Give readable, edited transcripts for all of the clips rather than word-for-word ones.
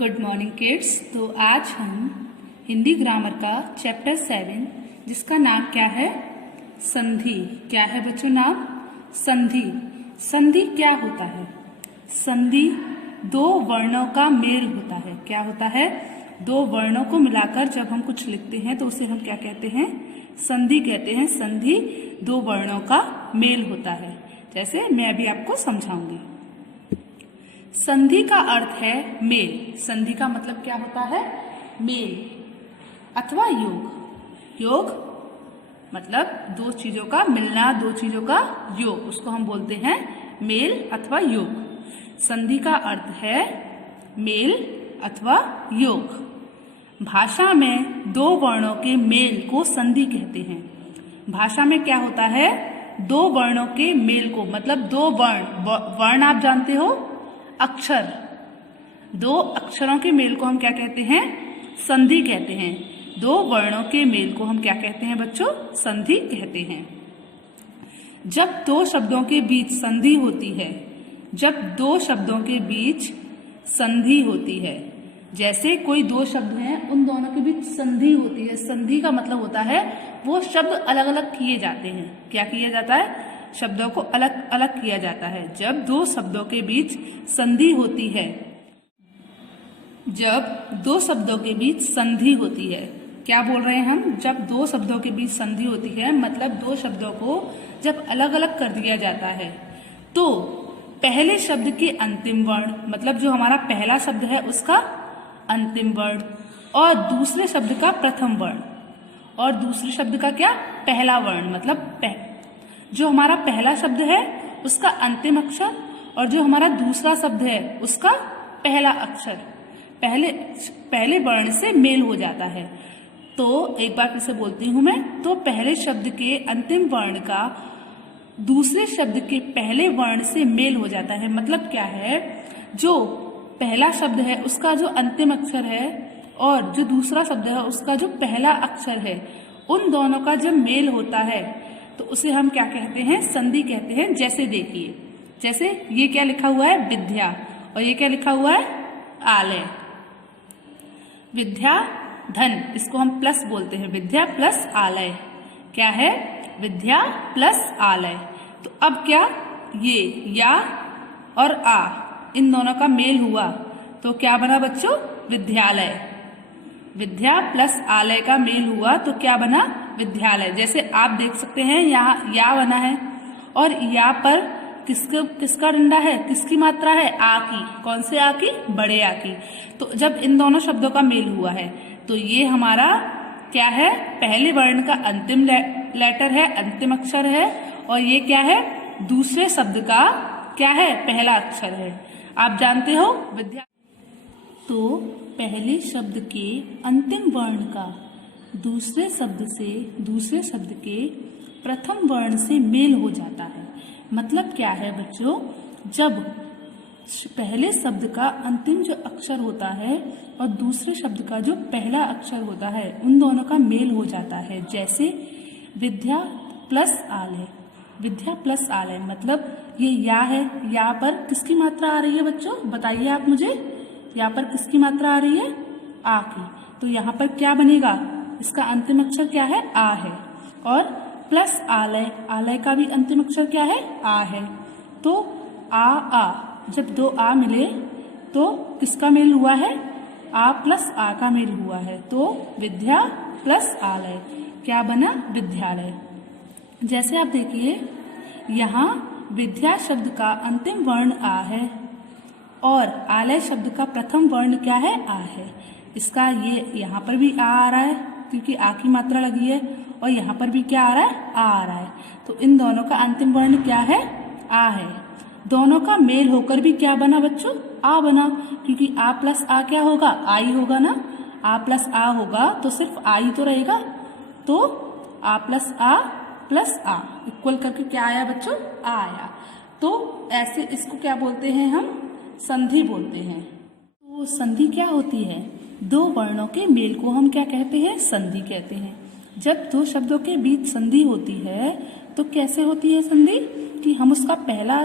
Good morning kids. तो आज हम हिंदी ग्रामर का चैप्टर 7 जिसका नाम क्या है, संधि। क्या है बच्चों नाम? संधि। संधि क्या होता है? संधि दो वर्णों का मेल होता है। क्या होता है? दो वर्णों को मिलाकर जब हम कुछ लिखते हैं तो उसे हम क्या कहते हैं? संधि कहते हैं। संधि दो वर्णों का मेल होता है। जैसे मैं अभी आपको समझाऊंगी। संधि का अर्थ है मेल। संधि का मतलब क्या होता है? मेल अथवा योग। योग मतलब दो चीजों का मिलना, दो चीजों का योग, उसको हम बोलते हैं मेल अथवा योग। संधि का अर्थ है मेल अथवा योग। भाषा में दो वर्णों के मेल को संधि कहते हैं। भाषा में क्या होता है? दो वर्णों के मेल को, मतलब दो वर्ण आप जानते हो, अक्षर, दो अक्षरों के मेल को हम क्या कहते हैं? संधि कहते हैं। दो वर्णों के मेल को हम क्या कहते हैं बच्चों? संधि कहते हैं। जब दो शब्दों के बीच संधि होती है, जब दो शब्दों के बीच संधि होती है, जैसे कोई दो शब्द हैं, उन दोनों के बीच संधि होती है। संधि का मतलब होता है वो शब्द अलग अलग किए जाते हैं। क्या किया जाता है? शब्दों को अलग अलग किया जाता है। जब दो शब्दों के बीच संधि होती है, जब दो शब्दों के बीच संधि होती है, क्या बोल रहे हैं हम? जब दो शब्दों के बीच संधि होती है मतलब दो शब्दों को जब अलग अलग कर दिया जाता है तो पहले शब्द के अंतिम वर्ण, मतलब जो हमारा पहला शब्द है उसका अंतिम वर्ण, और दूसरे शब्द का प्रथम वर्ण, और दूसरे शब्द का क्या? पहला वर्ण, मतलब जो हमारा पहला शब्द है उसका अंतिम अक्षर, और जो हमारा दूसरा शब्द है उसका पहला अक्षर पहले वर्ण से मेल हो जाता है। तो एक बार फिर से बोलती हूं मैं। तो पहले शब्द के अंतिम वर्ण का दूसरे शब्द के पहले वर्ण से मेल हो जाता है। मतलब क्या है? जो पहला शब्द है उसका जो अंतिम अक्षर है और जो दूसरा शब्द है उसका जो पहला अक्षर है, उन दोनों का जब मेल होता है तो उसे हम क्या कहते हैं? संधि कहते हैं। जैसे देखिए, जैसे ये क्या लिखा हुआ है? विद्या, और ये क्या लिखा हुआ है? आलय। विद्या धन, इसको हम प्लस बोलते हैं। विद्या प्लस आलय क्या है? विद्या प्लस आलय। तो अब क्या? ये या और आ, इन दोनों का मेल हुआ तो क्या बना बच्चों? विद्यालय। विद्या प्लस आलय का मेल हुआ तो क्या बना? विद्यालय। जैसे आप देख सकते हैं यहाँ या बना है, और या पर किसका डंडा है? किसकी मात्रा है? आ की। कौन से आ की? बड़े आ की। तो जब इन दोनों शब्दों का मेल हुआ है तो ये हमारा क्या है? पहले वर्ण का अंतिम लेटर है, अंतिम अक्षर है, और ये क्या है? दूसरे शब्द का क्या है? पहला अक्षर है। आप जानते हो विद्या। तो पहले शब्द के अंतिम वर्ण का दूसरे शब्द के प्रथम वर्ण से मेल हो जाता है। मतलब क्या है बच्चों? जब पहले शब्द का अंतिम जो अक्षर होता है और दूसरे शब्द का जो पहला अक्षर होता है, उन दोनों का मेल हो जाता है। जैसे विद्या प्लस आलय। विद्या प्लस आलय मतलब ये या है, या पर किसकी मात्रा आ रही है बच्चों? बताइए आप मुझे। यहाँ पर किसकी मात्रा आ रही है? आ की। तो यहाँ पर क्या बनेगा? इसका अंतिम अक्षर क्या है? आ है। और प्लस आलय, आलय का भी अंतिम अक्षर क्या है? आ है। तो आ जब दो आ मिले तो किसका मेल हुआ है? आ प्लस आ का मेल हुआ है। तो विद्या प्लस आलय क्या बना? विद्यालय। जैसे आप देखिए यहाँ विद्या शब्द का अंतिम वर्ण आ है और आलय शब्द का प्रथम वर्ण क्या है? आ है। इसका ये यहाँ पर भी आ रहा है क्योंकि आ की मात्रा लगी है, और यहाँ पर भी क्या आ रहा है? आ रहा है। तो इन दोनों का अंतिम वर्ण क्या है? आ है। दोनों का मेल होकर भी क्या बना बच्चों? आ बना, क्योंकि आ प्लस आ क्या होगा? आई होगा ना। आ प्लस आ होगा तो सिर्फ आ ही तो रहेगा। तो आ प्लस आ इक्वल करके क्या आया बच्चों? आ आया। तो ऐसे इसको क्या बोलते हैं हम? संधि बोलते हैं। तो संधि क्या होती है? दो वर्णों के मेल को हम क्या कहते हैं? संधि कहते हैं। जब दो शब्दों के बीच संधि होती है तो कैसे होती है संधि? कि हम उसका पहला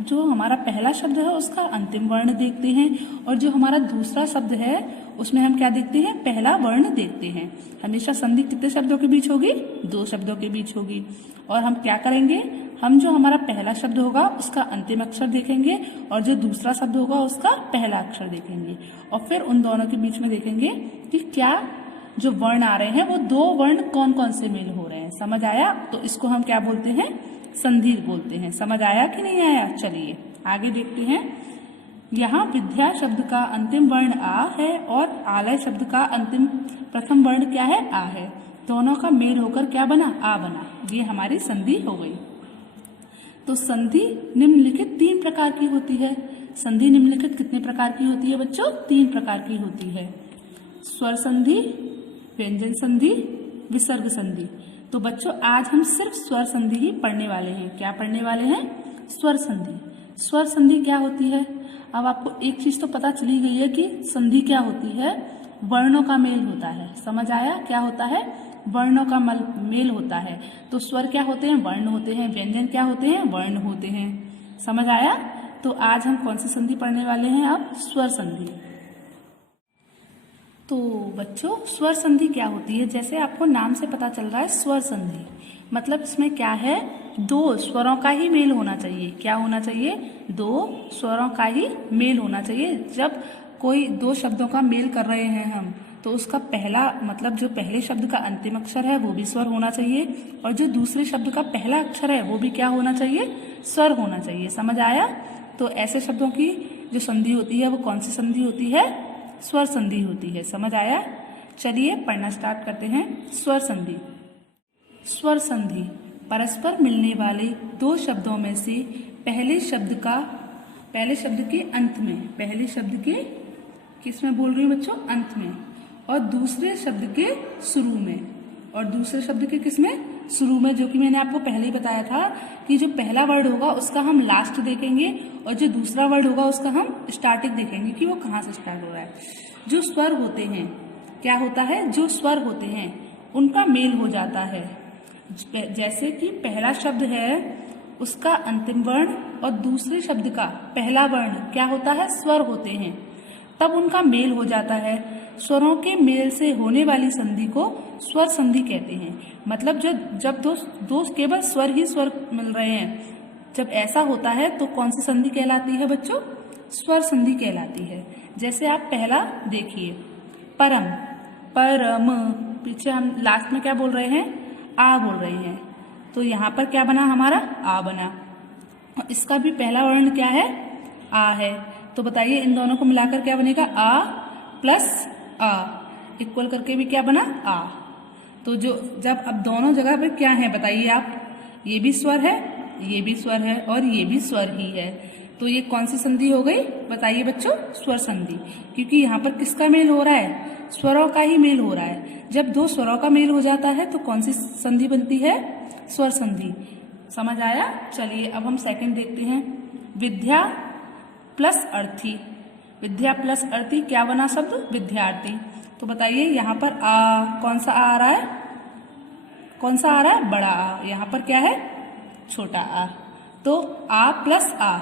जो हमारा पहला शब्द है उसका अंतिम वर्ण देखते हैं, और जो हमारा दूसरा शब्द है उसमें हम क्या देखते हैं, पहला वर्ण देखते हैं। हमेशा संधि कितने शब्दों के बीच होगी, 2 शब्दों के बीच होगी। और हम क्या करेंगे, हम जो हमारा पहला शब्द होगा उसका अंतिम अक्षर देखेंगे, और जो दूसरा शब्द होगा उसका पहला अक्षर देखेंगे, और फिर उन दोनों के बीच में देखेंगे कि क्या जो वर्ण आ रहे हैं वो 2 वर्ण कौन कौन से मेल हो रहे हैं। समझ आया? तो इसको हम क्या बोलते हैं, संधि बोलते हैं। समझ आया कि नहीं आया? चलिए आगे देखते हैं। यहाँ विद्या शब्द का अंतिम वर्ण आ है और आलय शब्द का अंतिम प्रथम वर्ण क्या है, आ है। दोनों का मेल होकर क्या बना, आ बना। ये हमारी संधि हो गई। तो संधि निम्नलिखित 3 प्रकार की होती है। संधि निम्नलिखित कितने प्रकार की होती है बच्चों? 3 प्रकार की होती है। स्वर संधि, व्यंजन संधि, विसर्ग संधि। तो बच्चों आज हम सिर्फ स्वर संधि ही पढ़ने वाले हैं। क्या पढ़ने वाले हैं? स्वर संधि। स्वर संधि क्या होती है? अब आपको एक चीज तो पता चली गई है कि संधि क्या होती है, वर्णों का मेल होता है। समझ आया? क्या होता है, वर्णों का मेल होता है। तो स्वर क्या होते हैं, वर्ण होते हैं। व्यंजन क्या होते हैं, वर्ण होते हैं। समझ आया? तो आज हम कौन सी संधि पढ़ने वाले हैं? अब स्वर संधि। तो बच्चों स्वर संधि क्या होती है, जैसे आपको नाम से पता चल रहा है स्वर संधि, मतलब इसमें क्या है, 2 स्वरों का ही मेल होना चाहिए। क्या होना चाहिए? 2 स्वरों का ही मेल होना चाहिए। जब कोई 2 शब्दों का मेल कर रहे हैं हम, तो उसका पहला मतलब जो पहले शब्द का अंतिम अक्षर है वो भी स्वर होना चाहिए, और जो दूसरे शब्द का पहला अक्षर है वो भी क्या होना चाहिए, स्वर होना चाहिए। समझ आया? तो ऐसे शब्दों की जो संधि होती है वो कौन सी संधि होती है? स्वर संधि होती है। समझ आया? चलिए पढ़ना स्टार्ट करते हैं। स्वर संधि। स्वर संधि परस्पर मिलने वाले 2 शब्दों में से पहले शब्द के अंत में, पहले शब्द के किसमें बोल रही हूँ बच्चों, अंत में, और दूसरे शब्द के शुरू में, और दूसरे शब्द के किसमें, शुरू में, जो कि मैंने आपको पहले ही बताया था कि जो पहला वर्ड होगा उसका हम लास्ट देखेंगे, और जो दूसरा वर्ड होगा उसका हम स्टार्टिंग देखेंगे कि वो कहाँ से स्टार्ट हो रहा है। जो स्वर होते हैं, क्या होता है, जो स्वर होते हैं उनका मेल हो जाता है। जैसे कि पहला शब्द है उसका अंतिम वर्ण और दूसरे शब्द का पहला वर्ण क्या होता है, स्वर होते हैं, तब उनका मेल हो जाता है। स्वरों के मेल से होने वाली संधि को स्वर संधि कहते हैं। मतलब जब दो केवल स्वर ही स्वर मिल रहे हैं, जब ऐसा होता है तो कौन सी संधि कहलाती है बच्चों? स्वर संधि कहलाती है। जैसे आप पहला देखिए, परम, परम, पीछे हम लास्ट में क्या बोल रहे हैं, आ बोल रहे हैं, तो यहाँ पर क्या बना हमारा, आ बना। और इसका भी पहला वर्ण क्या है, आ है। तो बताइए इन दोनों को मिलाकर क्या बनेगा, आ प्लस आ, इक्वल करके भी क्या बना, आ। तो जब अब दोनों जगह पे क्या है बताइए आप, ये भी स्वर है, ये भी स्वर है, और ये भी स्वर ही है, तो ये कौन सी संधि हो गई बताइए बच्चों, स्वर संधि। क्योंकि यहाँ पर किसका मेल हो रहा है, स्वरों का ही मेल हो रहा है। जब 2 स्वरों का मेल हो जाता है तो कौन सी संधि बनती है, स्वर संधि। समझ आया? चलिए अब हम सेकंड देखते हैं। विद्या प्लस अर्थी। विद्या प्लस अर्थी क्या बना शब्द, विद्यार्थी। तो बताइए यहाँ पर आ, कौन सा आ रहा है, कौन सा आ रहा है, बड़ा आ। यहाँ पर क्या है, छोटा आ। तो आ प्लस आ,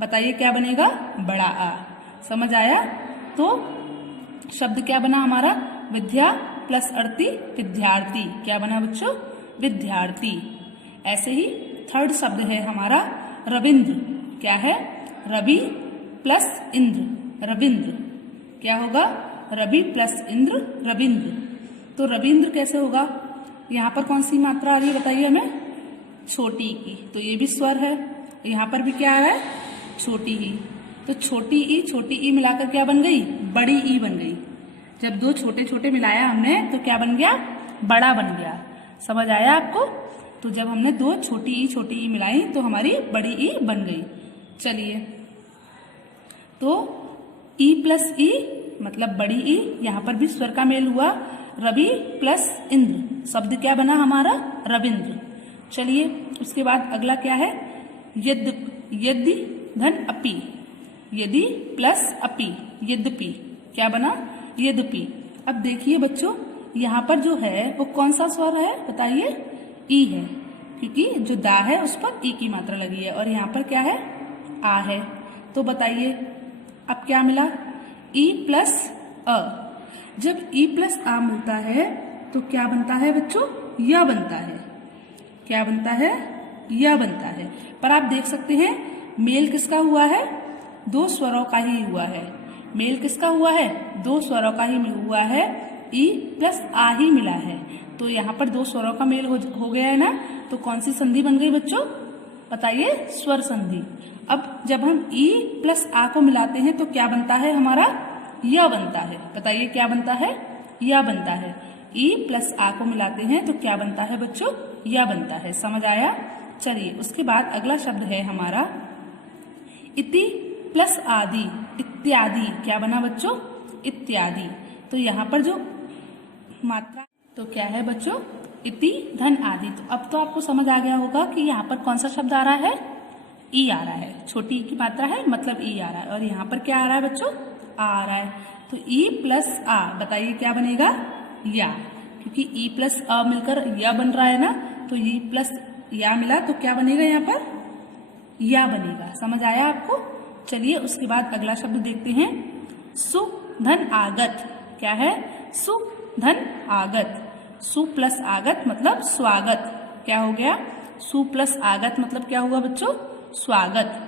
बताइए क्या बनेगा, बड़ा आ। समझ आया? तो शब्द क्या बना हमारा, विद्या प्लस अर्थी, विद्यार्थी। क्या बना बच्चों, विद्यार्थी। ऐसे ही थर्ड शब्द है हमारा रविंद्र। क्या है, रवि प्लस इंद्र, रविंद्र। क्या होगा, रवि प्लस इंद्र, रविंद्र। तो रविंद्र कैसे होगा, यहाँ पर कौन सी मात्रा आ रही है बताइए हमें, छोटी ई। तो ये भी स्वर है, यहाँ पर भी क्या है, छोटी ई। तो छोटी ई मिलाकर क्या बन गई, बड़ी ई बन गई। जब 2 छोटे छोटे मिलाया हमने तो क्या बन गया, बड़ा बन गया। समझ आया आपको? तो जब हमने 2 छोटी ई मिलाई तो हमारी बड़ी ई बन गई। चलिए, तो ई प्लस ई मतलब बड़ी ई, यहाँ पर भी स्वर का मेल हुआ। रवि प्लस इंद्र, शब्द क्या बना हमारा, रविंद्र। चलिए उसके बाद अगला क्या है, यदि धन अपि। यदि प्लस अपि, यद्यपि। क्या बना, यद्यपि। अब देखिए बच्चों यहाँ पर जो है वो कौन सा स्वर है बताइए, ई है, क्योंकि जो दा है उस पर ई की मात्रा लगी है, और यहाँ पर क्या है, आ है। तो बताइए अब क्या मिला, ई प्लस अ। जब ई प्लस आ मिलता है तो क्या बनता है बच्चों, य बनता है। क्या बनता है, य बनता है। पर आप देख सकते हैं मेल किसका हुआ है, दो स्वरों का ही हुआ है। मेल किसका हुआ है, दो स्वरों का ही हुआ है, ई प्लस आ ही मिला है। तो यहाँ पर दो स्वरों का मेल हो गया है ना, तो कौन सी संधि बन गई बच्चों, बताइए, स्वर संधि। अब जब हम ई प्लस आ को मिलाते हैं तो क्या बनता है हमारा, य बनता है। बताइए क्या बनता है, य बनता है। ई प्लस आ को मिलाते हैं तो क्या बनता है बच्चों, य बनता है। समझ आया। चलिए उसके बाद अगला शब्द है हमारा इति प्लस आदि, इत्यादि। क्या बना बच्चों, इत्यादि। तो यहाँ पर जो मात्रा तो क्या है बच्चों, इति धन आदि। तो अब तो आपको समझ आ गया होगा कि यहाँ पर कौन सा शब्द आ रहा है, ई आ रहा है। छोटी की मात्रा है मतलब ई आ रहा है। और यहाँ पर क्या आ रहा है बच्चों, आ रहा है। तो ई प्लस आ, बताइए क्या बनेगा, या। क्योंकि ई प्लस अ मिलकर या बन रहा है ना, तो ई प्लस या मिला तो क्या बनेगा यहाँ पर, या बनेगा। समझ आया आपको। चलिए उसके बाद अगला शब्द देखते हैं, सु धन आगत। क्या है, सु धन आगत। सु प्लस आगत मतलब स्वागत। क्या हो गया, सु प्लस आगत मतलब क्या हुआ बच्चों, स्वागत।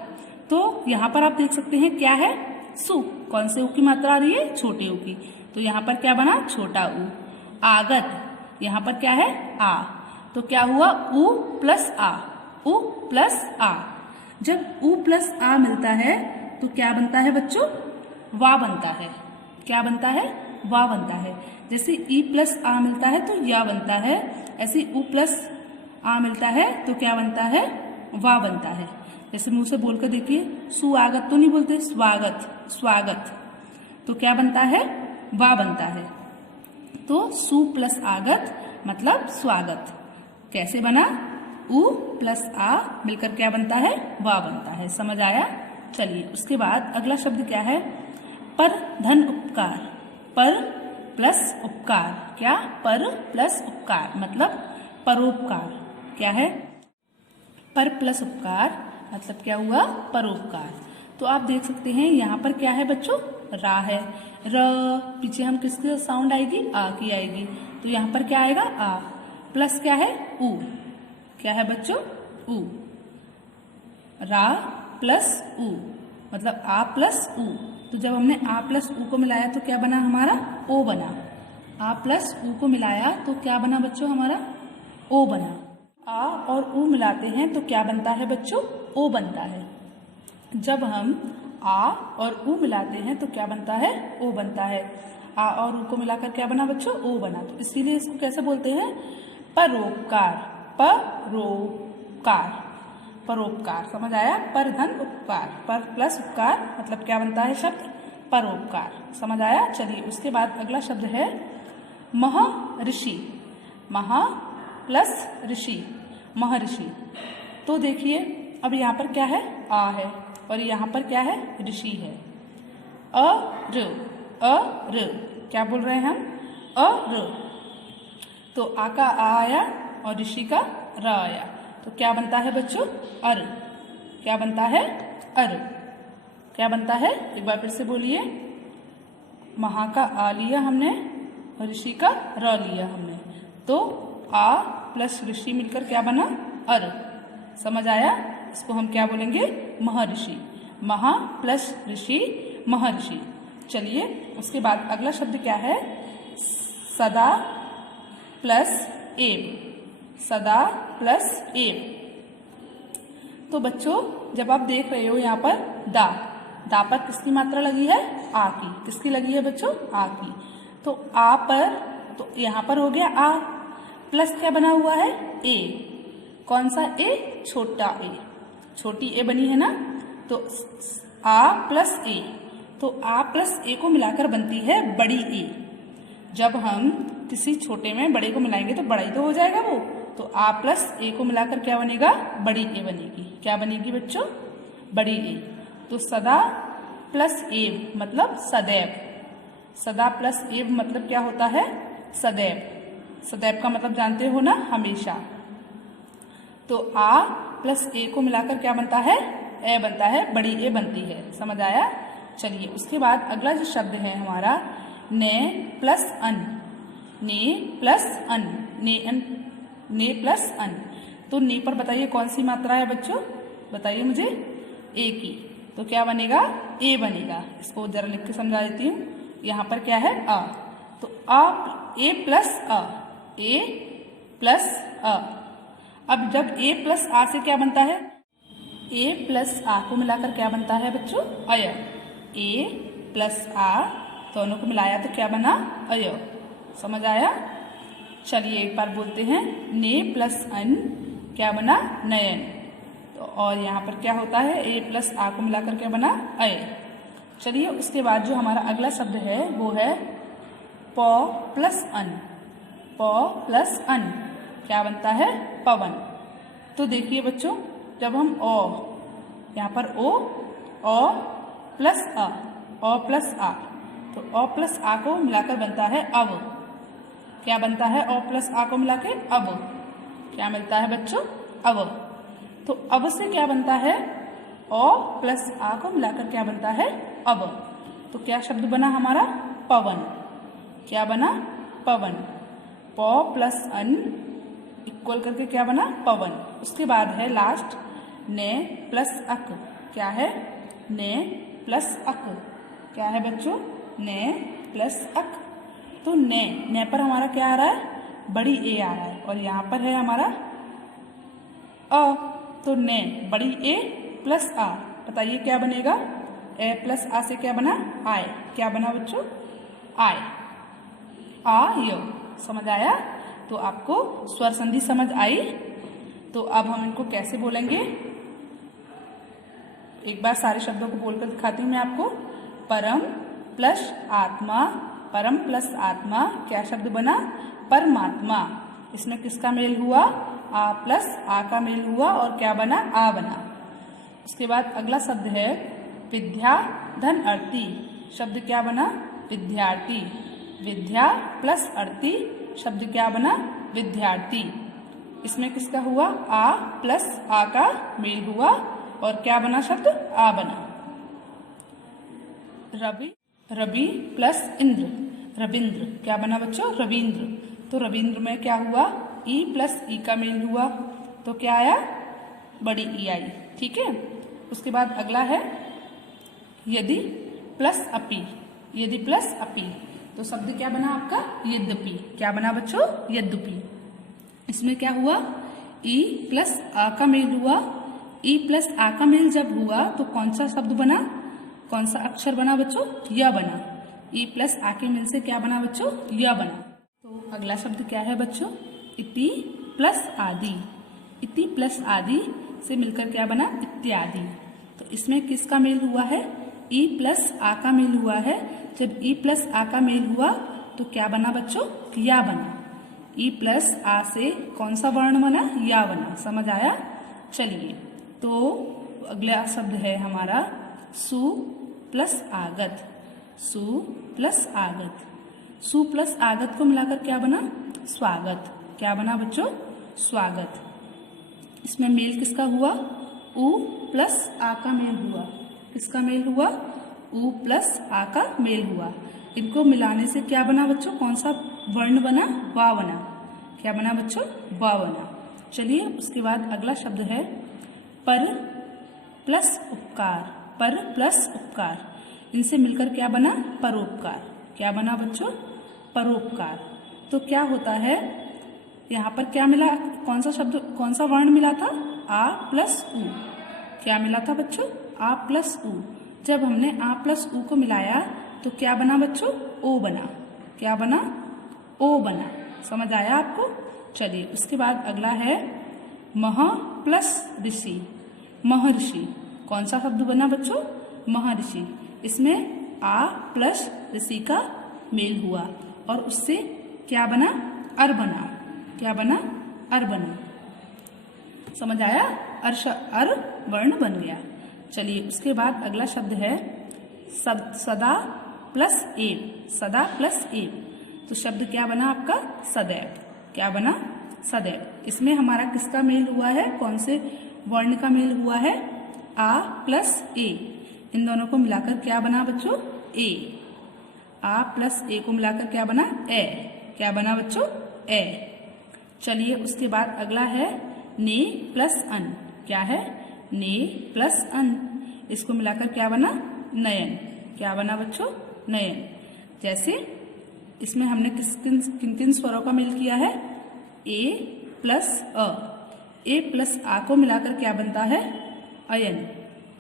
तो यहाँ पर आप देख सकते हैं क्या है, सु, कौन से उ की मात्रा आ रही है, छोटे उ की। तो यहाँ पर क्या बना, छोटा उ। आगत, यहाँ पर क्या है, आ। तो क्या हुआ, उ प्लस आ, उ प्लस आ। जब उ प्लस आ मिलता है तो क्या बनता है बच्चों, वा बनता है। क्या बनता है, वा बनता है। जैसे ई प्लस आ मिलता है तो या बनता है, ऐसे उ प्लस आ मिलता है तो क्या बनता है, वा बनता है। जैसे मुंह से बोलकर देखिए, सुआगत तो नहीं बोलते, स्वागत, स्वागत। तो क्या बनता है, वा बनता है। तो सु प्लस आगत मतलब स्वागत। कैसे बना, उ प्लस आ मिलकर क्या बनता है, वा बनता है। समझ आया। चलिए उसके बाद अगला शब्द क्या है, पर धन उपकार। पर प्लस उपकार। क्या, पर प्लस उपकार मतलब परोपकार। क्या है, पर प्लस उपकार मतलब क्या हुआ, परोपकार। तो आप देख सकते हैं यहाँ पर क्या है बच्चों, रा है। र पीछे हम किसकी साउंड आएगी, आ की आएगी। तो यहाँ पर क्या आएगा, आ। प्लस क्या है, उ। क्या है बच्चों, उ। रा प्लस उ मतलब आ प्लस उ। तो जब हमने आ प्लस उ को मिलाया तो क्या बना हमारा, ओ बना। आ प्लस उ को मिलाया तो क्या बना बच्चों हमारा, ओ बना। आ और उ मिलाते हैं तो क्या बनता है बच्चों, ओ बनता है। जब हम आ और उ मिलाते हैं तो क्या बनता है, ओ बनता है। आ और उ को मिलाकर क्या बना बच्चों, ओ बना। तो इसीलिए इसको कैसे बोलते हैं, परोपकार। परोपकार, परोपकार। समझ आया। पर धन उपकार, पर प्लस उपकार मतलब क्या बनता है शब्द, परोपकार। समझ आया। चलिए उसके बाद अगला शब्द है महर्षि। महा प्लस ऋषि, महर्षि। तो देखिए अब यहाँ पर क्या है, आ है और यहाँ पर क्या है, ऋषि है। अ र, क्या बोल रहे हैं हम, अ र। तो आ का आ आया और ऋषि का र आया तो क्या बनता है बच्चों, अर। क्या बनता है, अर। क्या बनता है, एक बार फिर से बोलिए। महा का आ लिया हमने और ऋषि का र लिया हमने, तो आ प्लस ऋषि मिलकर क्या बना, अर। समझ आया। इसको हम क्या बोलेंगे, महर्षि। महा प्लस ऋषि, महर्षि। चलिए उसके बाद अगला शब्द क्या है, सदा प्लस एव। सदा प्लस एव। तो बच्चों जब आप देख रहे हो यहाँ पर दा पर किसकी मात्रा लगी है, आ की। किसकी लगी है बच्चों, आ की। तो आ पर, तो यहाँ पर हो गया आ प्लस क्या बना हुआ है, ए। कौन सा ए, छोटा ए। छोटी ए बनी है ना, तो आ प्लस ए। तो आ प्लस ए को मिलाकर बनती है बड़ी ए। जब हम किसी छोटे में बड़े को मिलाएंगे तो बड़ा ही तो हो जाएगा वो। तो आ प्लस ए को मिलाकर क्या बनेगा, बड़ी ए बनेगी। क्या बनेगी बच्चों, बड़ी ए। तो सदा प्लस एव मतलब सदैव। सदा प्लस एव मतलब क्या होता है, सदैव। सदैव का मतलब जानते हो ना, हमेशा। तो आ प्लस ए को मिलाकर क्या बनता है, ए बनता है, बड़ी ए बनती है। समझ आया? चलिए उसके बाद अगला जो शब्द है हमारा ने प्लस अन, ने प्लस अन, ने प्लस अन। तो ने पर बताइए कौन सी मात्रा है बच्चों, बताइए मुझे। ए की। तो क्या बनेगा? ए बनेगा। इसको जरा लिख के समझा देती हूँ। यहाँ पर क्या है? अ। तो अ, ए प्लस अ, ए प्लस अ। अब जब ए प्लस आ से क्या बनता है? ए प्लस आ को मिलाकर क्या बनता है बच्चों? अय। ए प्लस आ दोनों को मिलाया तो क्या बना? अय। समझ आया? चलिए एक बार बोलते हैं, ने प्लस अन क्या बना? नयन। तो और यहाँ पर क्या होता है? ए प्लस आ को मिलाकर क्या बना? अय। चलिए उसके बाद जो हमारा अगला शब्द है वो है प प्लस अन। प प्लस अन क्या बनता है? पवन। तो देखिए बच्चों, जब हम ओ, यहाँ पर ओ प्लस अ, ओ प्लस आ, तो ओ प्लस आ को मिलाकर बनता है अब। क्या बनता है? ओ प्लस आ को मिला के अब क्या मिलता है बच्चों? अब। तो अब से क्या बनता है? ओ प्लस आ को मिलाकर क्या बनता है? अब। तो क्या शब्द बना हमारा? पवन। क्या बना? पवन। प प्लस अन इक्वल करके क्या बना? पवन। उसके बाद है लास्ट ने प्लस अक। क्या है? ने प्लस अक। क्या है बच्चों? ने प्लस अक। तो ने पर हमारा क्या आ रहा है? बड़ी ए आ रहा है और यहाँ पर है हमारा अ। तो ने बड़ी ए प्लस आ, बताइए क्या बनेगा? ए प्लस आ से क्या बना? आय। क्या बना बच्चों? आय। आय। समझ आया? तो आपको स्वर संधि समझ आई? तो अब हम इनको कैसे बोलेंगे? एक बार सारे शब्दों को बोलकर दिखाती हूँ मैं आपको। परम प्लस आत्मा, परम प्लस आत्मा क्या शब्द बना? परमात्मा। इसमें किसका मेल हुआ? आ प्लस आ का मेल हुआ और क्या बना? आ बना। उसके बाद अगला शब्द है विद्या धन अर्थी। शब्द क्या बना? विद्यार्थी। विद्या प्लस अर्थी शब्द क्या बना? विद्यार्थी। इसमें किसका हुआ? आ प्लस आ का मेल हुआ और क्या बना शब्द? आ बना। रवि, रवि प्लस इंद्र, रविंद्र क्या बना बच्चों? रविंद्र। तो रविंद्र में क्या हुआ? ई प्लस ई का मेल हुआ तो क्या आया? बड़ी ई आई। ठीक है। उसके बाद अगला है यदि प्लस अपि। यदि प्लस अपि तो शब्द क्या बना आपका? यद्यपि। क्या बना बच्चों? यद्यपि। इसमें क्या हुआ? ई प्लस आ का मेल हुआ। ई प्लस आ का मेल जब हुआ तो कौन सा शब्द बना? कौन सा अक्षर बना बच्चों? य बना। ई प्लस आ के मेल से क्या बना बच्चों? य बना। तो अगला शब्द क्या है बच्चों? इति प्लस आदि। इति प्लस आदि से मिलकर क्या बना? इत्यादि। तो इसमें किसका मेल हुआ है? ई प्लस आ का मेल हुआ है। जब ई प्लस आ का मेल हुआ तो क्या बना बच्चों? या बना। ई प्लस आ से कौन सा वर्ण बना? या बना। समझ आया? चलिए तो अगला शब्द है हमारा सु प्लस आगत। सु प्लस आगत। सु प्लस आगत को मिलाकर क्या बना? स्वागत। क्या बना बच्चों? स्वागत। इसमें मेल किसका हुआ? उ प्लस आ का मेल हुआ। किसका मेल हुआ? उ प्लस आ का मेल हुआ। इनको मिलाने से क्या बना बच्चों? कौन सा वर्ण बना? वा बना। क्या बना बच्चों? वा बना। चलिए उसके बाद अगला शब्द है पर प्लस उपकार। पर प्लस उपकार इनसे मिलकर क्या बना? परोपकार। क्या बना बच्चों? परोपकार। तो क्या होता है यहाँ पर? क्या मिला? कौन सा शब्द, कौन सा वर्ण मिला था? आ प्लस उ। क्या मिला था बच्चों? आ प्लस उ। जब हमने आ प्लस उ को मिलाया तो क्या बना बच्चों? ओ बना। क्या बना? ओ बना। समझ आया आपको? चलिए उसके बाद अगला है मह प्लस ऋषि। महर्षि कौन सा शब्द बना बच्चों? महर्षि। इसमें आ प्लस ऋषि का मेल हुआ और उससे क्या बना? अर बना। क्या बना? अर बना। समझ आया? अर वर्ण बन गया। चलिए उसके बाद अगला शब्द है सदा प्लस एव। सदा प्लस एव तो शब्द क्या बना आपका? सदैव। क्या बना? सदैव। इसमें हमारा किसका मेल हुआ है? कौन से वर्ण का मेल हुआ है? आ प्लस ए, इन दोनों को मिलाकर क्या बना बच्चों? ए। आ प्लस ए को मिलाकर क्या बना? ए। क्या बना बच्चों? ए। चलिए उसके बाद अगला है ने प्लस अन। क्या है? ने प्लस अन, इसको मिलाकर क्या बना? नयन। क्या बना बच्चों? नयन। जैसे इसमें हमने किन किन स्वरों का मेल किया है? ए प्लस अ। ए प्लस आ को मिलाकर क्या बनता है? अयन,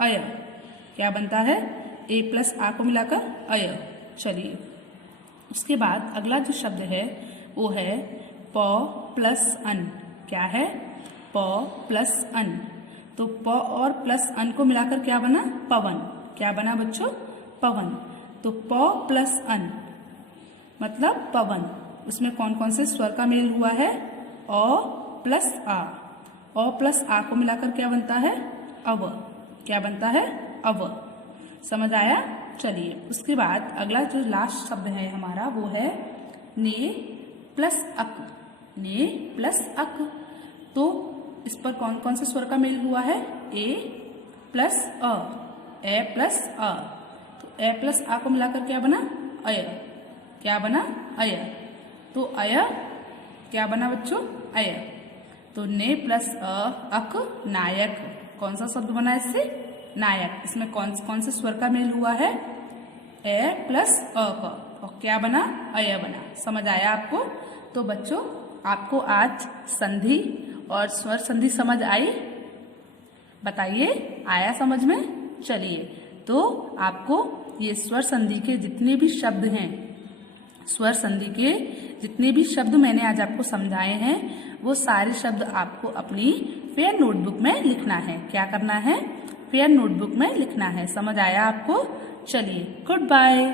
अय। क्या बनता है? ए प्लस आ को मिलाकर अय। चलिए उसके बाद अगला जो शब्द है वो है प प्लस अन। क्या है? प प्लस अन। तो प और प्लस अन को मिलाकर क्या बना? पवन। क्या बना बच्चों? पवन। तो प प्लस अन मतलब पवन। उसमें कौन कौन से स्वर का मेल हुआ है? अ प्लस आ। अ प्लस आ को मिलाकर क्या बनता है? अव। क्या बनता है? अव। समझ आया? चलिए उसके बाद अगला जो लास्ट शब्द है हमारा वो है ने प्लस अक। ने प्लस अक। तो इस पर कौन कौन से स्वर का मेल हुआ है? ए प्लस अ, ए प्लस अ। तो ए प्लस आ को मिलाकर क्या बना? अय। क्या बना? अय। तो अय क्या बना बच्चों? अय। तो ने प्लस अ अक नायक। कौन सा शब्द बना इससे? नायक। इसमें कौन से स्वर का मेल हुआ है? ए प्लस अ का, और क्या बना? अय बना। समझ आया आपको? तो बच्चों आपको आज संधि और स्वर संधि समझ आई? बताइए, आया समझ में? चलिए तो आपको ये स्वर संधि के जितने भी शब्द हैं, स्वर संधि के जितने भी शब्द मैंने आज आपको समझाए हैं वो सारे शब्द आपको अपनी फेयर नोटबुक में लिखना है। क्या करना है? फेयर नोटबुक में लिखना है। समझ आया आपको? चलिए गुड बाय।